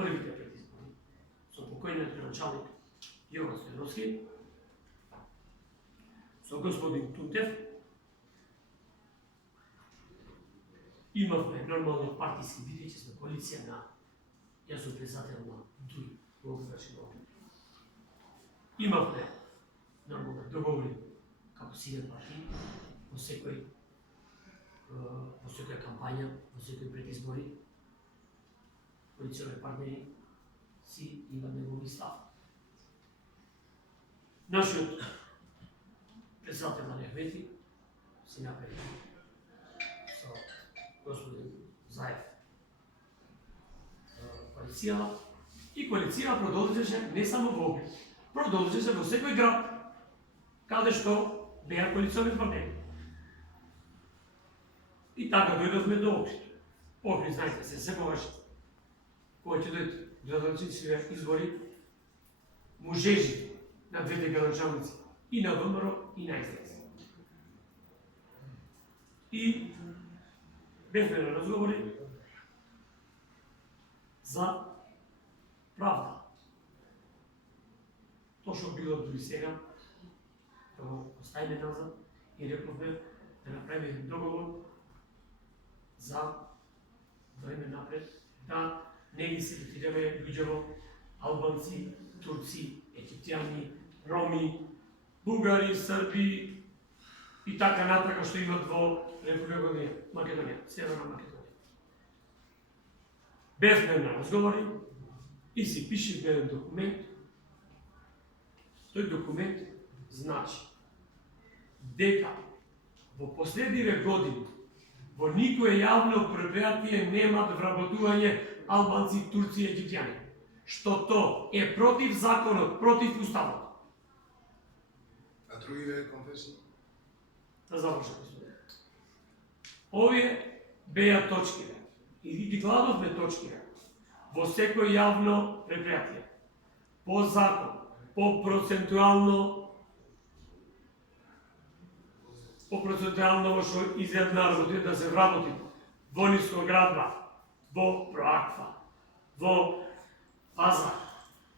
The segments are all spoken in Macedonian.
првите предизбори со покојниот градоначалник Јован Стојановски, со господин Тунтев, имавме нормално партиски, бидејќи сме коалиција на, јас сум председател на ДУИ во Општински Ново. Имавме нормално договори како сиве партии во секоја кампања, во секој предизбори, коалициони партнери си имат негови став. Нашиот председател на Ахмети си направи со господин Заев коалиција и коалиција продолжеше не само во Охрид, продолжеше во секој град каде што беа коалициони партнери. И така дојдовме до Охрид. Охрид, знаете се, секогаш кој ќе дојде градоначалниците избори, му жежи на двете градоначалници, и на ВМРО, и на СДС. И бевме на разговори за правда. Тоа што било до сега, да го оставиме назад и рековме да направиме договор за време напред, да не ги се третираме луѓево, албанци, турци, египтјани, роми, бугари, срби и така натака што имат во Република Македонија, Северна Македонија. Бевме на разговори и си пишевме еден документ. Тој документ значи дека во последниве години во никое јавно предпријатие немат вработување албанци, турци и египтјани, што то е против законот, против уставот. А другиве конфесии? Да завршам, господин. Овие беа точките. И ги кладовме точките во секој јавно предпријатие. По закон, по процентуално што изедна работи да се вработи во нискоградба, во Проаква, во Пазар,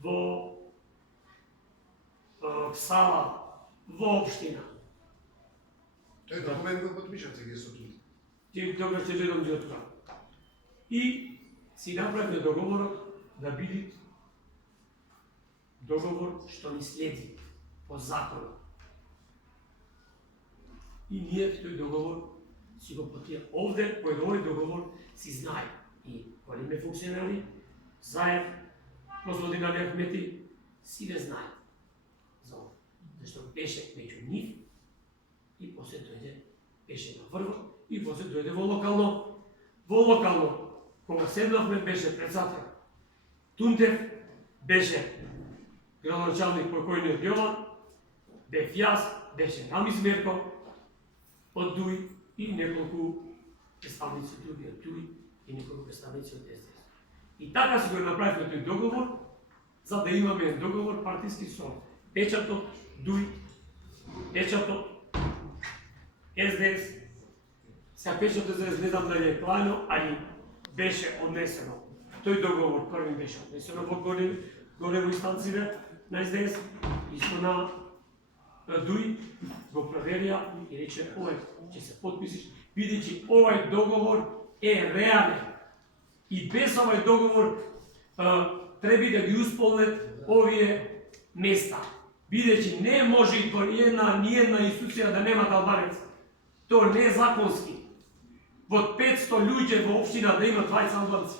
во Ксала, во општина. Тој документ го потпишав сега со туди. Ти тогаш ќе дојдам до тоа. И си направивме договорот да биде договор што ни следи по законот. И ние тој договор си го потија. Овде, по овој договор, си знае и големи функционери, Заев, господин Али Ахмети, си ве знае за ова. Зашто беше меѓу нив и после дојде, беше на врвот и после дојде во локално. Во локално, кога седнавме, беше председател Тунтев, беше градоначалник покојниот Јован, бев јас, беше Рамиз Мерко од ДУИ и неколку представници други од ДУИ и неколку представници од СДС. И така си го направивме тој договор, за да имаме договор партиски со печатот ДУИ, печатот СДС. Сега печатот СДС не знам дали е клајно, али беше однесено. Тој договор први беше однесено во горе во инстанција на СДС, исто на ДУИ, го проверија и рече овој ќе се потписиш, бидејќи овој договор е реален. И без овој договор треба да ги исполнет овие места. Бидејќи не може во ни една институција да немат албанец. Тоа не е законски. Во 500 луѓе во општина да има 20 албанци.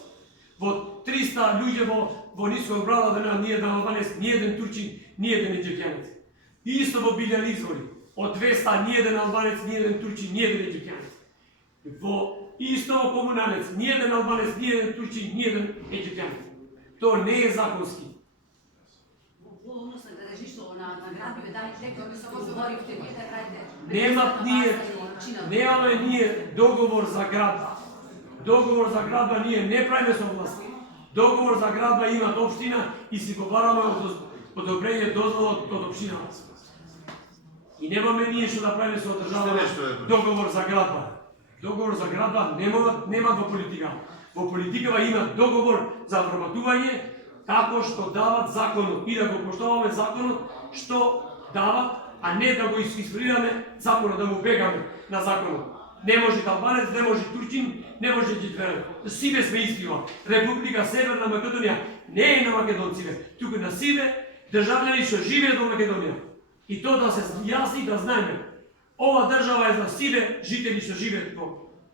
Во 300 луѓе во Ниско Брада да нема ни еден албанец, ни еден турчин, ни еден египтјанец. И исто во билјани извори. Од 200 ни еден албанец, ни еден турчин, ни еден египтјанец. Во исто во Комуналец, ни еден албанец, ни еден турчин, ни еден египтјанец. Тоа не е законски. Немаме ние договор за градба. Договор за градба ние не правиме со власт. Договор за градба имат општина и си го бараме одобрење дозвола од општината. И немаме ние што да правиме со државата договор за градба. Договор за градба нема во политика. Во политикава има договор за вработување, како што дават законот и да го поштоваме законот што дават, а не да го изфрираме законот, да му бегаме на законот. Не може албанец, не може турчин, не може литвенец. Сиве сме истива. Република Северна Македонија не е на македонците, туку на сиве државјани што живеат во Македонија. И тоа да се јасни, да знаеме. Ова држава е за сиве жители што живеат во